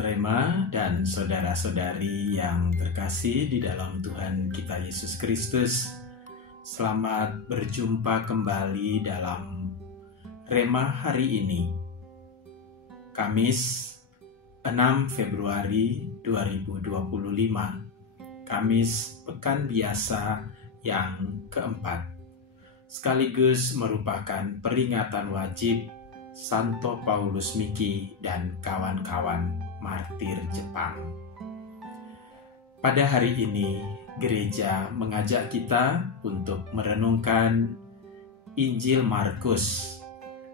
Sahabat Rema dan saudara-saudari yang terkasih di dalam Tuhan kita Yesus Kristus, selamat berjumpa kembali dalam Rema hari ini, Kamis 6 Februari 2025, Kamis Pekan Biasa yang keempat, sekaligus merupakan peringatan wajib Santo Paulus Miki dan kawan-kawan martir Jepang. Pada hari ini, gereja mengajak kita untuk merenungkan Injil Markus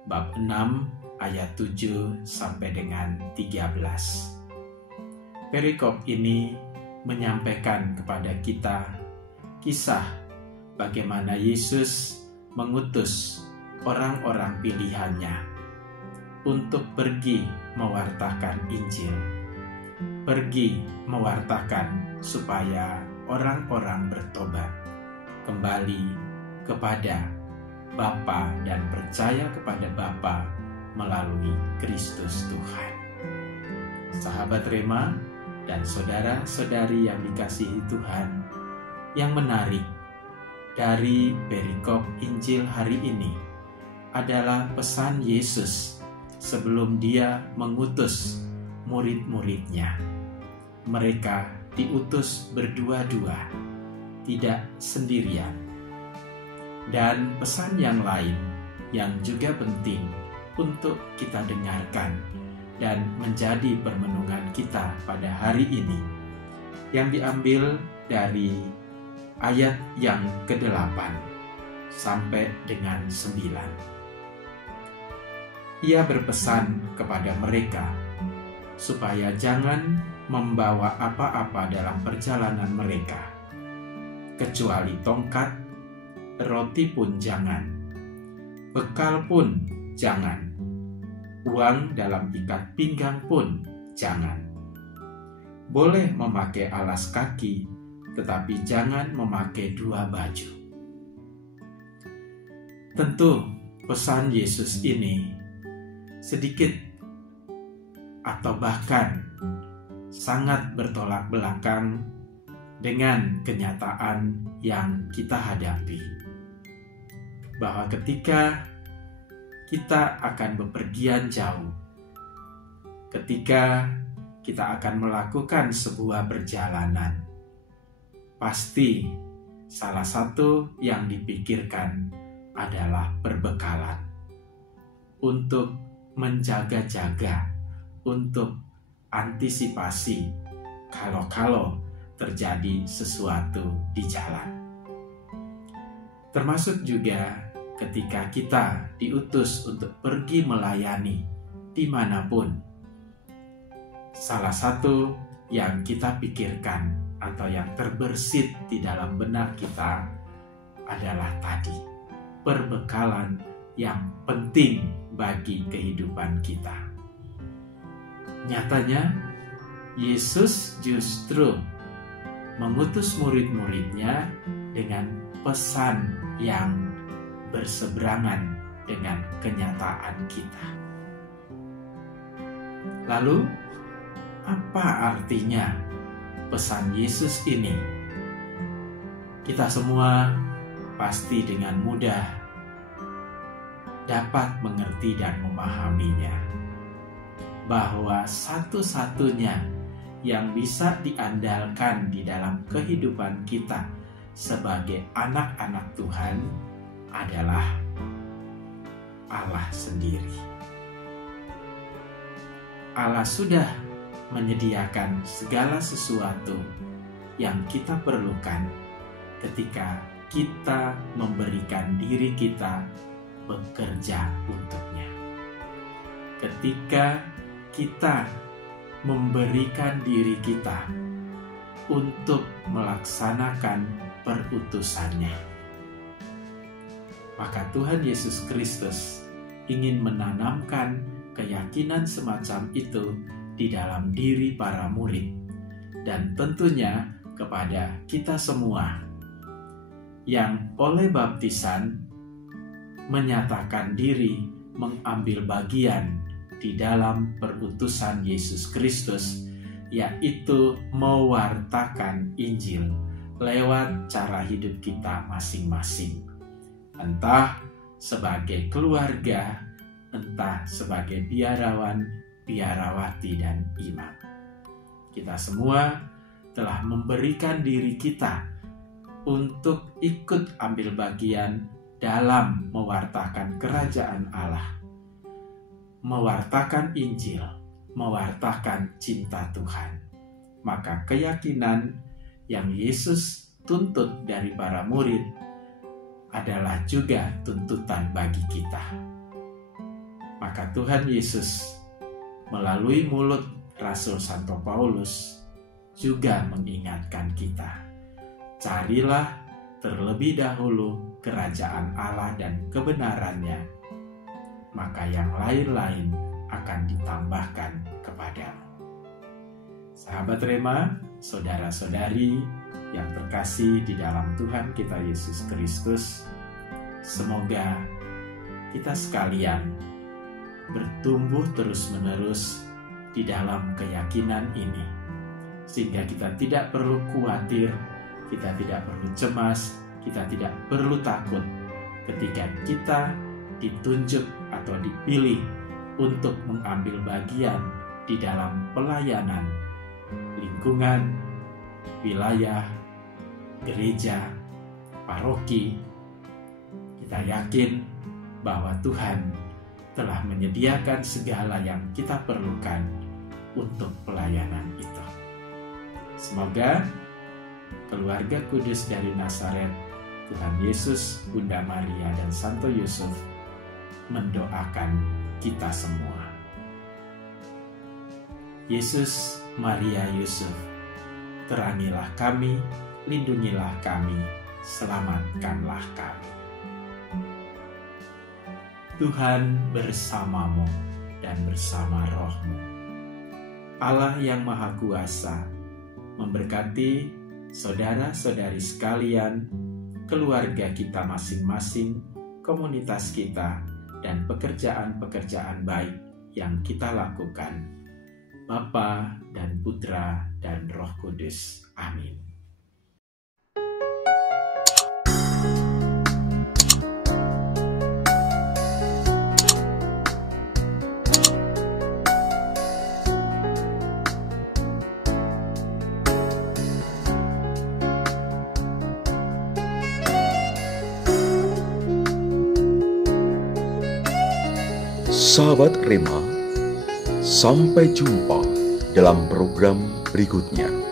bab 6 ayat 7 sampai dengan 13. Perikop ini menyampaikan kepada kita kisah bagaimana Yesus mengutus orang-orang pilihannya untuk pergi mewartakan Injil, pergi mewartakan supaya orang-orang bertobat, kembali kepada Bapa dan percaya kepada Bapa melalui Kristus Tuhan. Sahabat Rema dan saudara-saudari yang dikasihi Tuhan, yang menarik dari perikop Injil hari ini adalah pesan Yesus sebelum dia mengutus murid-muridnya. Mereka diutus berdua-dua, tidak sendirian. Dan pesan yang lain yang juga penting untuk kita dengarkan dan menjadi permenungan kita pada hari ini, yang diambil dari ayat yang ke-8 sampai dengan 9. Ia berpesan kepada mereka supaya jangan membawa apa-apa dalam perjalanan mereka, kecuali tongkat, roti pun jangan, bekal pun jangan, uang dalam ikat pinggang pun jangan. Boleh memakai alas kaki, tetapi jangan memakai 2 baju. Tentu pesan Yesus ini sedikit atau bahkan sangat bertolak belakang dengan kenyataan yang kita hadapi, bahwa ketika kita akan bepergian jauh, ketika kita akan melakukan sebuah perjalanan, pasti salah satu yang dipikirkan adalah perbekalan untuk menjaga-jaga, untuk antisipasi kalau terjadi sesuatu di jalan. Termasuk juga ketika kita diutus untuk pergi melayani dimanapun. Salah satu yang kita pikirkan atau yang terbersit di dalam benak kita adalah tadi, perbekalan yang penting bagi kehidupan kita. Nyatanya, Yesus justru mengutus murid-muridnya dengan pesan yang berseberangan dengan kenyataan kita. Lalu, apa artinya pesan Yesus ini? Kita semua pasti dengan mudah dapat mengerti dan memahaminya, bahwa satu-satunya yang bisa diandalkan di dalam kehidupan kita sebagai anak-anak Tuhan adalah Allah sendiri. Allah sudah menyediakan segala sesuatu yang kita perlukan ketika kita memberikan diri kita bekerja untuknya. Ketika kita memberikan diri kita untuk melaksanakan perutusannya, maka Tuhan Yesus Kristus ingin menanamkan keyakinan semacam itu di dalam diri para murid, dan tentunya kepada kita semua yang oleh baptisan menyatakan diri mengambil bagian di dalam perutusan Yesus Kristus, yaitu mewartakan Injil lewat cara hidup kita masing-masing. Entah sebagai keluarga, entah sebagai biarawan, biarawati, dan imam. Kita semua telah memberikan diri kita untuk ikut ambil bagian dalam mewartakan kerajaan Allah, mewartakan Injil, mewartakan cinta Tuhan. Maka keyakinan yang Yesus tuntut dari para murid adalah juga tuntutan bagi kita. Maka Tuhan Yesus melalui mulut Rasul Santo Paulus juga mengingatkan kita, carilah terlebih dahulu kerajaan Allah dan kebenarannya, maka yang lain-lain akan ditambahkan kepadamu. Sahabat Rema, saudara-saudari yang terkasih di dalam Tuhan kita Yesus Kristus, semoga kita sekalian bertumbuh terus-menerus di dalam keyakinan ini, sehingga kita tidak perlu khawatir, kita tidak perlu cemas, kita tidak perlu takut ketika kita ditunjuk atau dipilih untuk mengambil bagian di dalam pelayanan lingkungan, wilayah, gereja, paroki. Kita yakin bahwa Tuhan telah menyediakan segala yang kita perlukan untuk pelayanan itu. Semoga keluarga kudus dari Nazaret, Tuhan Yesus, Bunda Maria, dan Santo Yusuf mendoakan kita semua. Yesus, Maria, Yusuf, terangilah kami, lindungilah kami, selamatkanlah kami. Tuhan bersamamu dan bersama rohmu. Allah yang Maha Kuasa memberkati saudara-saudari sekalian, keluarga kita masing-masing, komunitas kita, dan pekerjaan-pekerjaan baik yang kita lakukan. Bapa dan Putra dan Roh Kudus. Amin. Sahabat Rema, sampai jumpa dalam program berikutnya.